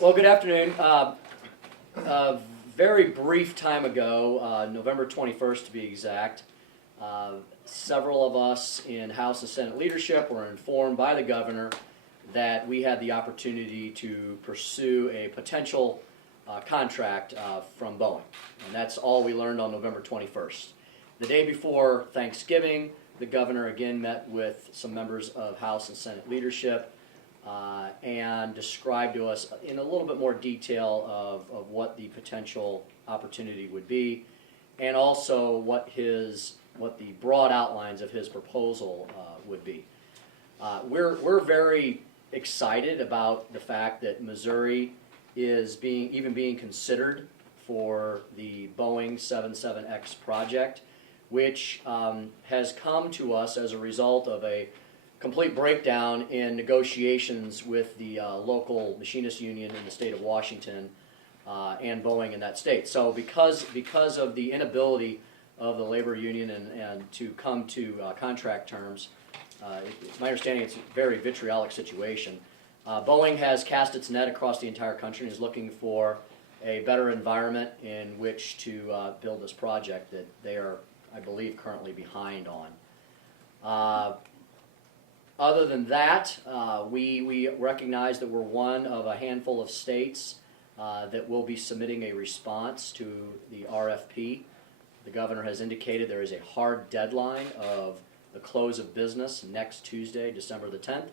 Well, good afternoon. A very brief time ago, November 21st to be exact, several of us in House and Senate leadership were informed by the governor that we had the opportunity to pursue a potential contract from Boeing. And that's all we learned on November 21st. The day before Thanksgiving, the governor again met with some members of House and Senate leadership and described to us in a little bit more detail of what the potential opportunity would be, and also what the broad outlines of his proposal would be. We're very excited about the fact that Missouri is being considered for the Boeing 77X project, which has come to us as a result of a complete breakdown in negotiations with the local machinist union in the state of Washington and Boeing in that state. So because of the inability of the labor union and to come to contract terms, my understanding it's a very vitriolic situation. Boeing has cast its net across the entire country and is looking for a better environment in which to build this project that they are, I believe, currently behind on. Other than that, we recognize that we're one of a handful of states that will be submitting a response to the RFP. The governor has indicated there is a hard deadline of the close of business next Tuesday, December the 10th.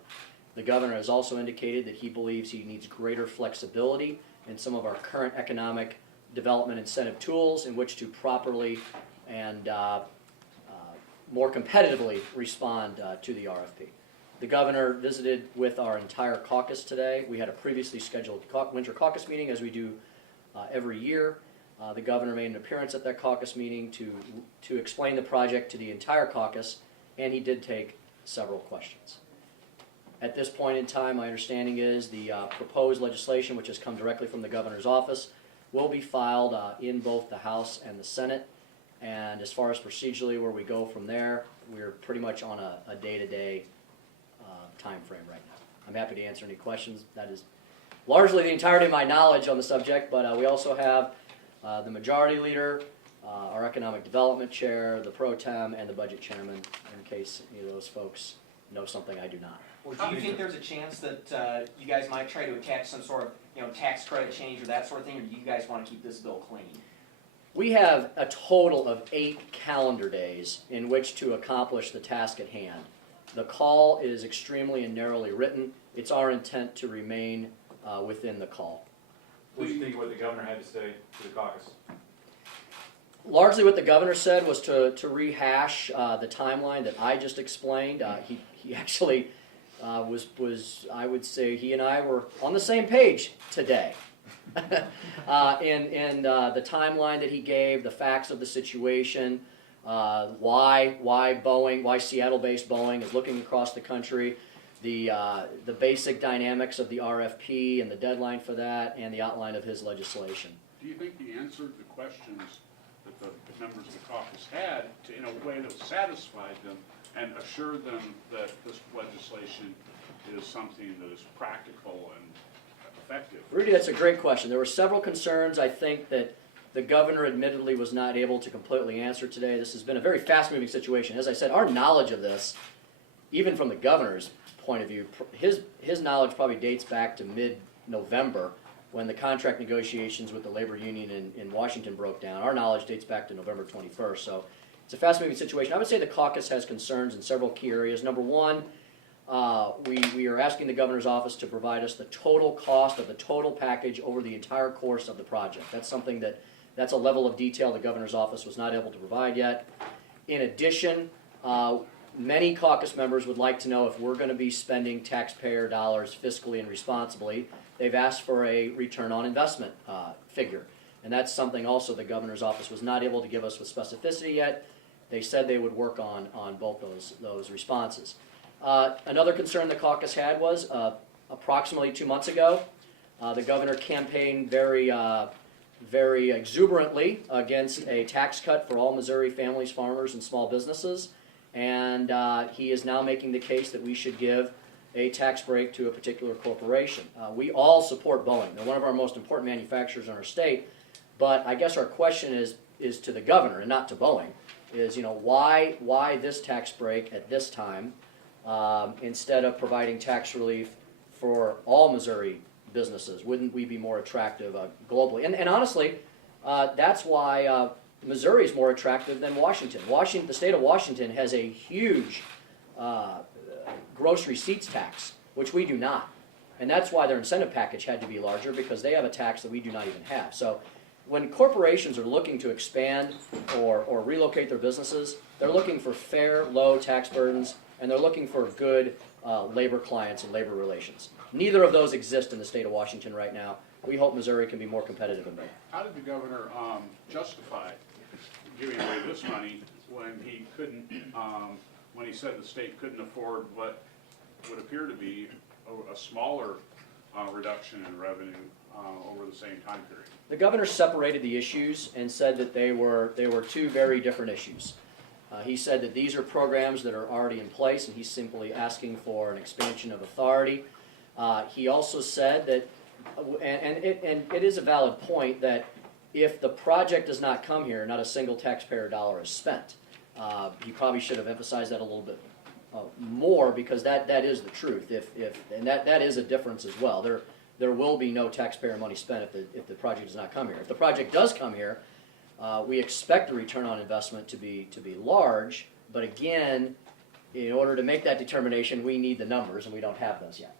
The governor has also indicated that he believes he needs greater flexibility in some of our current economic development incentive tools in which to properly and more competitively respond to the RFP. The governor visited with our entire caucus today. We had a previously scheduled winter caucus meeting, as we do every year. The governor made an appearance at that caucus meeting to explain the project to the entire caucus, and he did take several questions. At this point in time, my understanding is the proposed legislation, which has come directly from the governor's office, will be filed in both the House and the Senate. And as far as procedurally where we go from there, we're pretty much on a day-to-day time frame right now. I'm happy to answer any questions. That is largely the entirety of my knowledge on the subject, but we also have the majority leader, our economic development chair, the pro tem, and the budget chairman, in case any of those folks know something I do not. Well, do you think there's a chance that you guys might try to attach some sort of tax credit change or that sort of thing, or do you guys want to keep this bill clean? We have a total of 8 calendar days in which to accomplish the task at hand. The call is extremely and narrowly written. It's our intent to remain within the call. What do you think what the governor had to say to the caucus? Largely what the governor said was to rehash the timeline that I just explained. He actually was, I would say, he and I were on the same page today. in the timeline that he gave, the facts of the situation, why Boeing, why Seattle-based Boeing is looking across the country, the basic dynamics of the RFP and the deadline for that, and the outline of his legislation. Do you think he answered the questions that the members of the caucus had in a way that satisfied them and assured them that this legislation is something that is practical and effective? Rudy, that's a great question. There were several concerns I think that the governor admittedly was not able to completely answer today. This has been a very fast-moving situation. As I said, our knowledge of this, even from the governor's point of view, his knowledge probably dates back to mid-November when the contract negotiations with the labor union in Washington broke down. Our knowledge dates back to November 21st. So it's a fast-moving situation. I would say the caucus has concerns in several key areas. Number one, we are asking the governor's office to provide us the total cost of the total package over the entire course of the project. That's a level of detail the governor's office was not able to provide yet. In addition, many caucus members would like to know if we're going to be spending taxpayer dollars fiscally and responsibly. They've asked for a return on investment figure, and that's something also the governor's office was not able to give us with specificity yet. They said they would work on both those responses. Another concern the caucus had was approximately 2 months ago, the governor campaigned very exuberantly against a tax cut for all Missouri families, farmers, and small businesses, and he is now making the case that we should give a tax break to a particular corporation. We all support Boeing. They're one of our most important manufacturers in our state. But I guess our question is to the governor and not to Boeing, is why this tax break at this time instead of providing tax relief for all Missouri businesses? Wouldn't we be more attractive globally? And honestly, that's why Missouri is more attractive than Washington. The state of Washington has a huge gross receipts tax, which we do not. And that's why their incentive package had to be larger, because they have a tax that we do not even have. So when corporations are looking to expand or relocate their businesses, they're looking for fair, low tax burdens, and they're looking for good labor clients and labor relations. Neither of those exist in the state of Washington right now. We hope Missouri can be more competitive in both. How did the governor justify giving away this money when he couldn't, when he said the state couldn't afford what would appear to be a smaller reduction in revenue over the same time period? The governor separated the issues and said that they were two very different issues. He said that these are programs that are already in place, and he's simply asking for an expansion of authority. He also said that, and it is a valid point, that if the project does not come here, not a single taxpayer dollar is spent. He probably should have emphasized that a little bit more, because that is the truth. And that is a difference as well. There will be no taxpayer money spent if the project does not come here. If the project does come here, we expect the return on investment to be large, but again, in order to make that determination, we need the numbers, and we don't have those yet.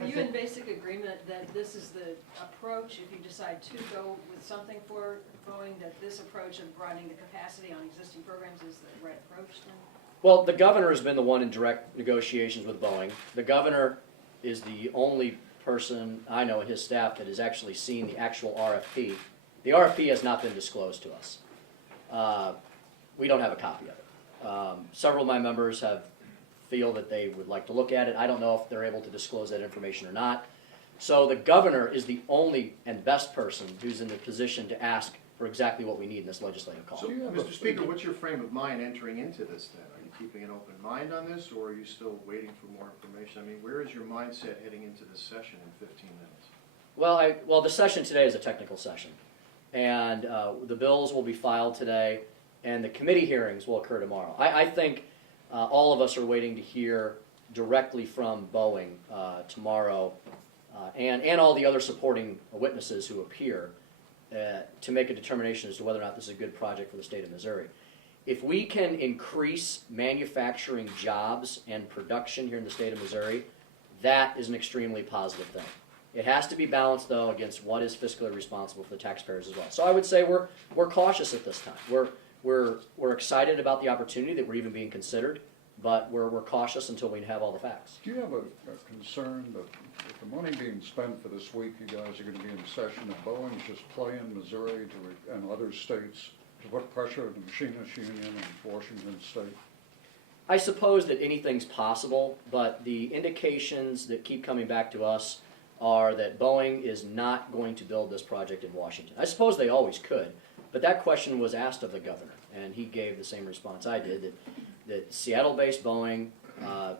Are you in basic agreement that this is the approach, if you decide to go with something for Boeing, that this approach of broadening the capacity on existing programs is the right approach then? Well, the governor has been the one in direct negotiations with Boeing. The governor is the only person I know in his staff that has actually seen the actual RFP. The RFP has not been disclosed to us. We don't have a copy of it. Several of my members feel that they would like to look at it. I don't know if they're able to disclose that information or not. So the governor is the only and best person who's in the position to ask for exactly what we need in this legislative call. So, Mr. Speaker, what's your frame of mind entering into this then? Are you keeping an open mind on this, or are you still waiting for more information? I mean, where is your mindset heading into this session in 15 minutes? Well, the session today is a technical session, and the bills will be filed today, and the committee hearings will occur tomorrow. I think all of us are waiting to hear directly from Boeing tomorrow, and all the other supporting witnesses who appear to make a determination as to whether or not this is a good project for the state of Missouri. If we can increase manufacturing jobs and production here in the state of Missouri, that is an extremely positive thing. It has to be balanced, though, against what is fiscally responsible for the taxpayers as well. So I would say we're cautious at this time. We're excited about the opportunity that we're even being considered, but we're cautious until we have all the facts. Do you have a concern that with the money being spent for this week, you guys are going to be in session, that Boeing's just playing Missouri and other states to put pressure on the Machinists Union and Washington State? I suppose that anything's possible, but the indications that keep coming back to us are that Boeing is not going to build this project in Washington. I suppose they always could, but that question was asked of the governor, and he gave the same response I did, that Seattle-based Boeing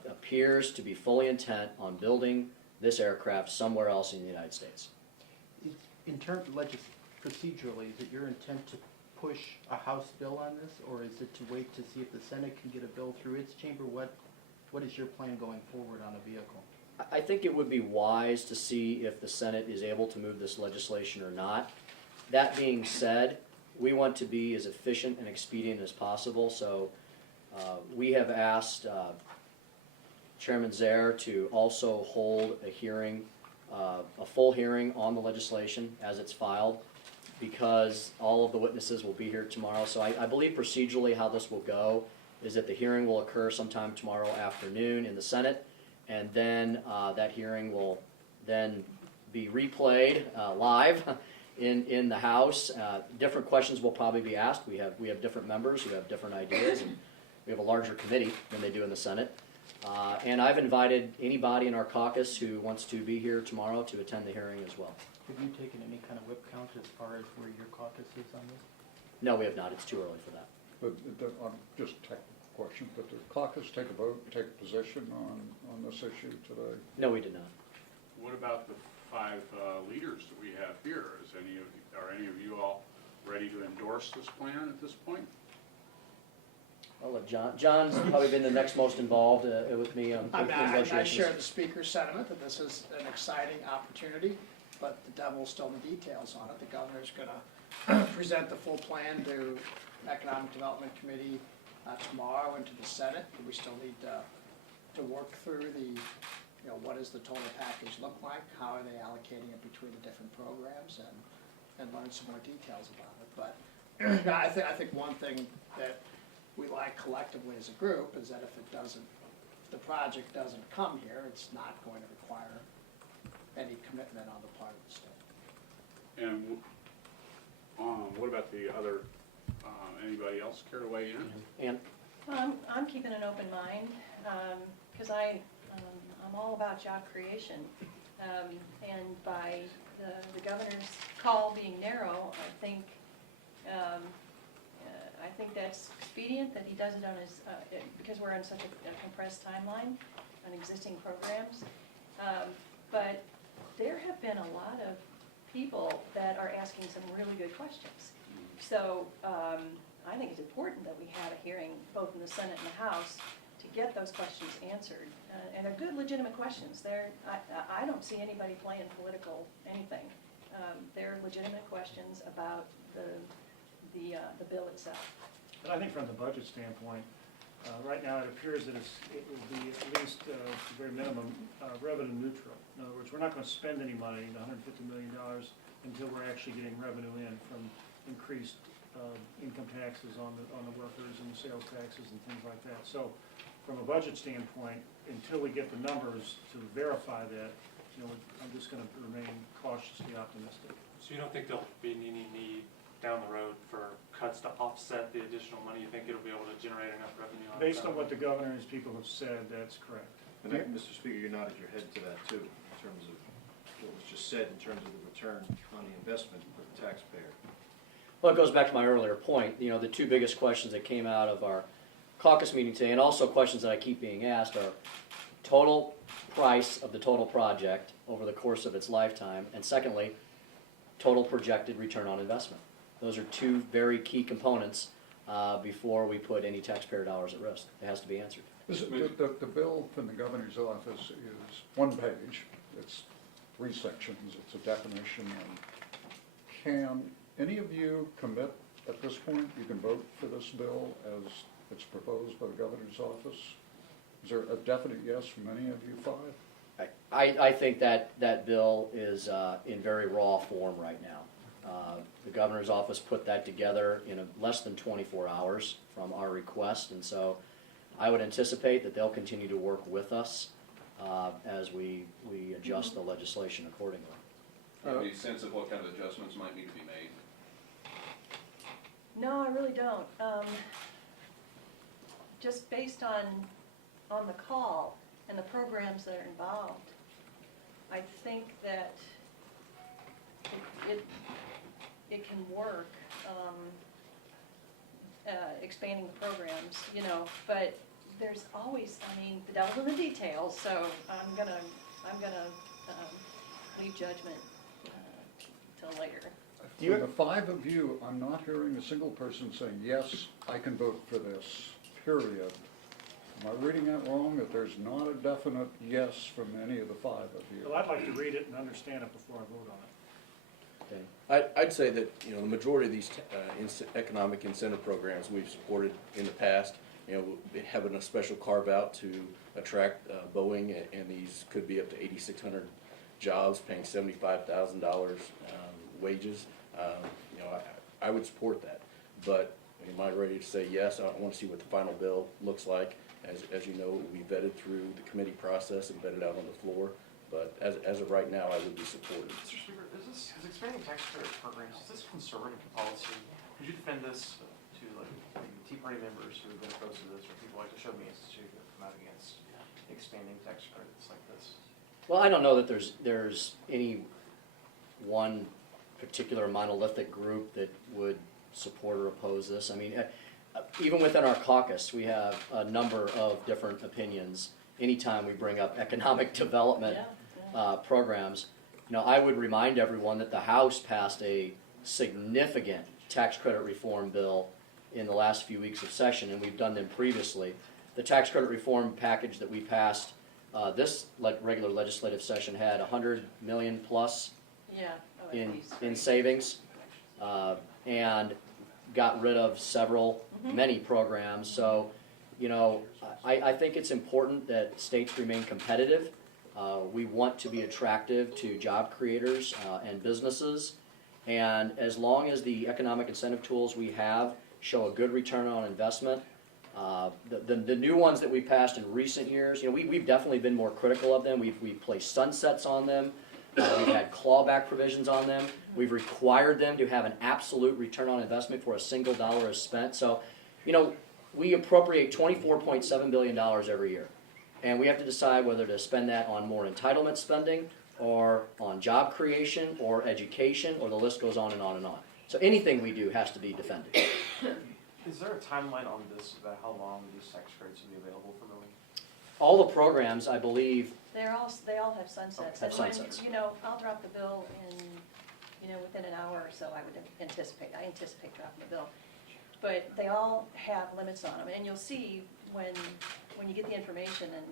appears to be fully intent on building this aircraft somewhere else in the United States. In terms of procedurally, is it your intent to push a House bill on this, or is it to wait to see if the Senate can get a bill through its chamber? What is your plan going forward on a vehicle? I think it would be wise to see if the Senate is able to move this legislation or not. That being said, we want to be as efficient and expedient as possible, so we have asked Chairman Zaire to also hold a hearing, a full hearing on the legislation as it's filed, because all of the witnesses will be here tomorrow. So I believe procedurally how this will go is that the hearing will occur sometime tomorrow afternoon in the Senate, and then that hearing will then be replayed live in the House. Different questions will probably be asked. We have different members who have different ideas, and we have a larger committee than they do in the Senate. And I've invited anybody in our caucus who wants to be here tomorrow to attend the hearing as well. Have you taken any kind of whip count as far as where your caucus is on this? No, we have not. It's too early for that. But just question, but did the caucus take a vote, take a position on this issue today? No, we did not. What about the 5 leaders that we have here? Are any of you all ready to endorse this plan at this point? I'll let John, John's probably been the next most involved with me on I negotiations. share the speaker's sentiment that this is an exciting opportunity, but the devil's still in the details on it. The governor's gonna present the full plan to Economic Development Committee tomorrow and to the Senate. We still need to work through what does the total package look like? How are they allocating it between the different programs and learn some more details about it. But I think one thing that we like collectively as a group is that if the project doesn't come here, it's not going to require any commitment on the part of the state. And what about the other, anybody else care to weigh in? And I'm keeping an open mind, because I'm all about job creation. And by the governor's call being narrow, I think that's expedient that he does it on his, because we're on such a compressed timeline on existing programs. But there have been a lot of people that are asking some really good questions. So I think it's important that we have a hearing both in the Senate and the House to get those questions answered. And they're good, legitimate questions. I don't see anybody playing political anything. They're legitimate questions about the bill itself. But I think from the budget standpoint, right now it appears that it will be at least, at the very minimum, revenue neutral. In other words, we're not going to spend any money, the $150 million, until we're actually getting revenue in from increased income taxes on the workers and the sales taxes and things like that. So from a budget standpoint, until we get the numbers to verify that, I'm just going to remain cautiously optimistic. So you don't think there'll be any need down the road for cuts to offset the additional money? You think it'll be able to generate enough revenue on Based on what the governor and his people have said, that's correct. And Mr. Speaker, you nodded your head to that too, in terms of what was just said, in terms of the return on the investment for the taxpayer. well, it goes back to my earlier point. The two biggest questions that came out of our caucus meeting today, and also questions that I keep being asked, are total price of the total project over the course of its lifetime, and secondly, total projected return on investment. Those are two very key components before we put any taxpayer dollars at risk. It has to be answered. The bill from the governor's office is one page, it's 3 sections, it's a definition. And can any of you commit at this point, you can vote for this bill as it's proposed by the governor's office? Is there a definite yes from any of you 5? I think that bill is in very raw form right now. The governor's office put that together in less than 24 hours from our request, and so I would anticipate that they'll continue to work with us as we adjust the legislation accordingly. Any sense of what kind of adjustments might need to be made? No, I really don't. Just based on the call and the programs that are involved, I think that it can work, expanding the programs, but there's always, the devil's in the details, so I'm gonna leave judgment till later. From the 5 of you, I'm not hearing a single person saying, yes, I can vote for this, period. Am I reading that wrong, that there's not a definite yes from any of the 5 of you? Well, I'd like to read it and understand it before I vote on it. I'd say that, the majority of these economic incentive programs we've supported in the past, having a special carve out to attract Boeing, and these could be up to 8,600 jobs, paying $75,000 wages. I would support that. But am I ready to say yes? I want to see what the final bill looks like. As you know, we vetted through the committee process and vetted out on the floor. But as of right now, I would be supportive. Mr. Speaker, is expanding tax credit programs, is this conservative policy? Could you defend this to Tea Party members who have been opposed to this, or people like the Show Me Institute who have come out against expanding tax credits like this? Well, I don't know that there's any one particular monolithic group that would support or oppose this. even within our caucus, we have a number of different opinions anytime we bring up economic development programs. You know, I would remind everyone that the House passed a significant tax credit reform bill in the last few weeks of session, and we've done them previously. The tax credit reform package that we passed this regular legislative session had 100 million plus Yeah. Oh, at in least. savings, and got rid of several, Mhm. many programs. So, you know, I think it's important that states remain competitive. We want to be attractive to job creators and businesses. And as long as the economic incentive tools we have show a good return on investment, the new ones that we passed in recent years, you know, we've definitely been more critical of them. We've placed sunsets on them. We've had clawback provisions on them. We've required them to have an absolute return on investment for a single dollar is spent. So, you know, we appropriate $24.7 billion every year. And we have to decide whether to spend that on more entitlement spending or on job creation or education, or the list goes on and on and on. So anything we do has to be defended. Is there a timeline on this, about how long these tax credits will be available for mowing? All the programs, I believe, They all have sunsets. Have And when, sunsets. you know, I'll drop the bill in, you know, within an hour or so, I anticipate dropping the bill. But they all have limits on them, and you'll see when you get the information and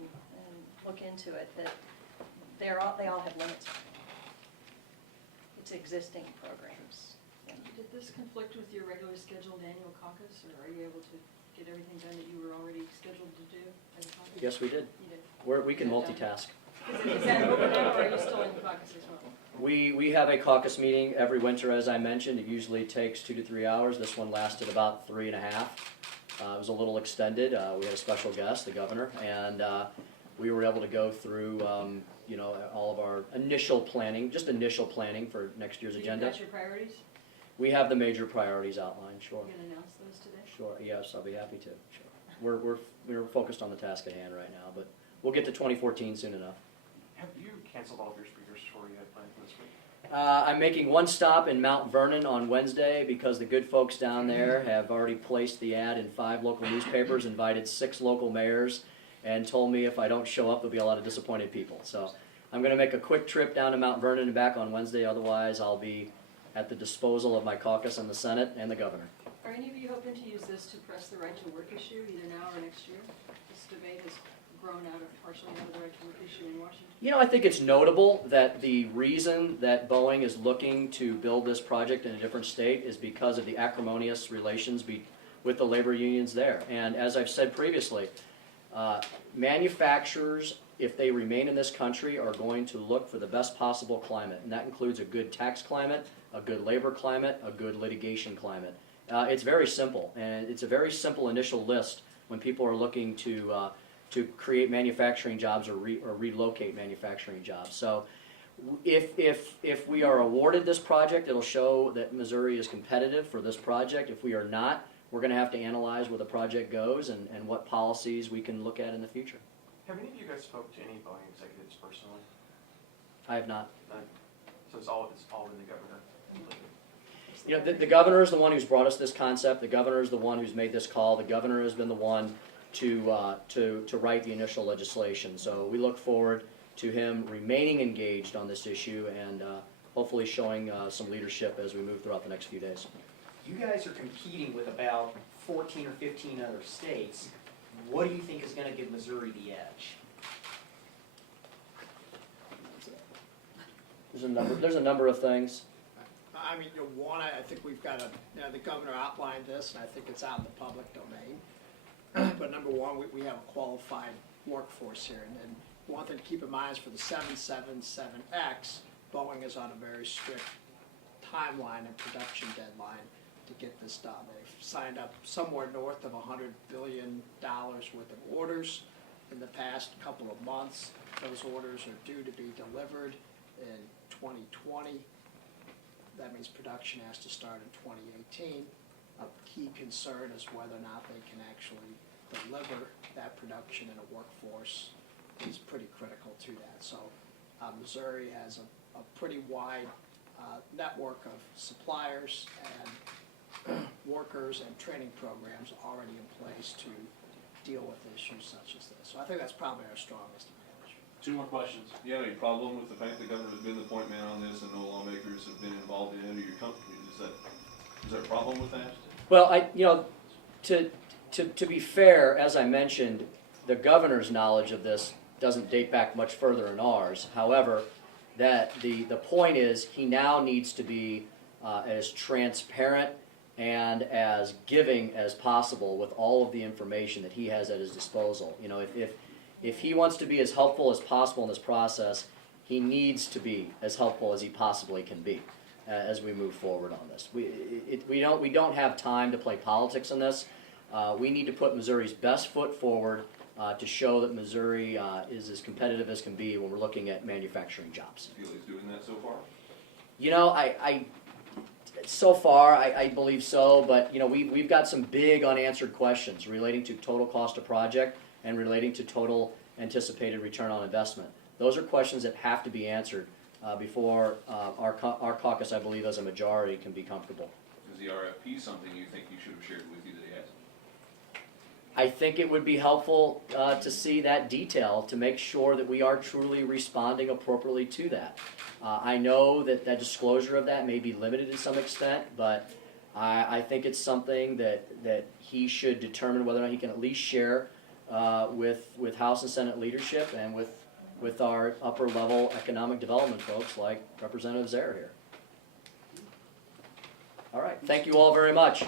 look into it, that they all have limits on them. It's existing programs. Did this conflict with your regularly scheduled annual caucus, or are you able to get everything done that you were already scheduled to do as a caucus? yes, we did. You did. We can multitask. Is that open now, or are you still in the caucus as well? We have a caucus meeting every winter, as I mentioned. It usually takes 2 to 3 hours. This one lasted about 3.5. It was a little extended. We had a special guest, the governor, and we were able to go through, you know, all of our initial planning for next year's So agenda. you've got your priorities? We have the major priorities outlined, sure. You gonna announce those today? Sure, yes, I'll be happy to, sure. We're focused on the task at hand right now, but we'll get to 2014 soon enough. Have you canceled all of your speakers for you had planned for this week? I'm making one stop in Mount Vernon on Wednesday because the good folks down there have already placed the ad in 5 local newspapers, invited 6 local mayors, and told me if I don't show up, there'll be a lot of disappointed people. So I'm going to make a quick trip down to Mount Vernon and back on Wednesday. Otherwise, I'll be at the disposal of my caucus in the Senate and the governor. Are any of you hoping to use this to press the right to work issue, either now or next year? This debate has grown partially out of the right to work issue in Washington. You know, I think it's notable that the reason that Boeing is looking to build this project in a different state is because of the acrimonious relations with the labor unions there. And as I've said previously, manufacturers, if they remain in this country, are going to look for the best possible climate. And that includes a good tax climate, a good labor climate, a good litigation climate. It's very simple, and it's a very simple initial list when people are looking to create manufacturing jobs or relocate manufacturing jobs. So if we are awarded this project, it'll show that Missouri is competitive for this project. If we are not, we're going to have to analyze where the project goes and what policies we can look at in the future. Have any of you guys spoke to any Boeing executives personally? I have not. None? So it's all in the governor? You know, the governor is the one who's brought us this concept. The governor is the one who's made this call. The governor has been the one to write the initial legislation. So we look forward to him remaining engaged on this issue and hopefully showing some leadership as we move throughout the next few days. You guys are competing with about 14 or 15 other states. What do you think is going to give Missouri the edge? There's a number of things. I mean, you know, one, I think we've got the governor outlined this, and I think it's out in the public domain. But number one, we have a qualified workforce here, and then one thing to keep in mind is for the 777X, Boeing is on a very strict timeline and production deadline to get this done. They've signed up somewhere north of $100 billion worth of orders in the past couple of months. Those orders are due to be delivered in 2020. That means production has to start in 2018. A key concern is whether or not they can actually deliver that production in a workforce is pretty critical to that. So Missouri has a pretty wide network of suppliers, and workers and training programs already in place to deal with issues such as this. So I think that's probably our strongest advantage. Two more questions. Do you have any problem with the fact the governor has been the point man on this and no lawmakers have been involved in it or your company? Is there a problem with that? Well, to be fair, as I mentioned, the governor's knowledge of this doesn't date back much further than ours. However, that the point is he now needs to be as transparent and as giving as possible with all of the information that he has at his disposal. You know, if he wants to be as helpful as possible in this process, he needs to be as helpful as he possibly can be as we move forward on this. We don't have time to play politics in this. We need to put Missouri's best foot forward to show that Missouri is as competitive as can be when we're looking at manufacturing jobs. Do you feel he's doing that so far? You know, so far, I believe so, but, you know, we've got some big unanswered questions relating to total cost of project and relating to total anticipated return on investment. Those are questions that have to be answered before our caucus, I believe, as a majority, can be comfortable. Is the RFP something you think he should have shared with you that he hasn't? I think it would be helpful to see that detail to make sure that we are truly responding appropriately to that. I know that disclosure of that may be limited to some extent, but I think it's something that he should determine whether or not he can at least share with House and Senate leadership and with our upper level economic development folks like Representative Zare here. All right, thank you all very much.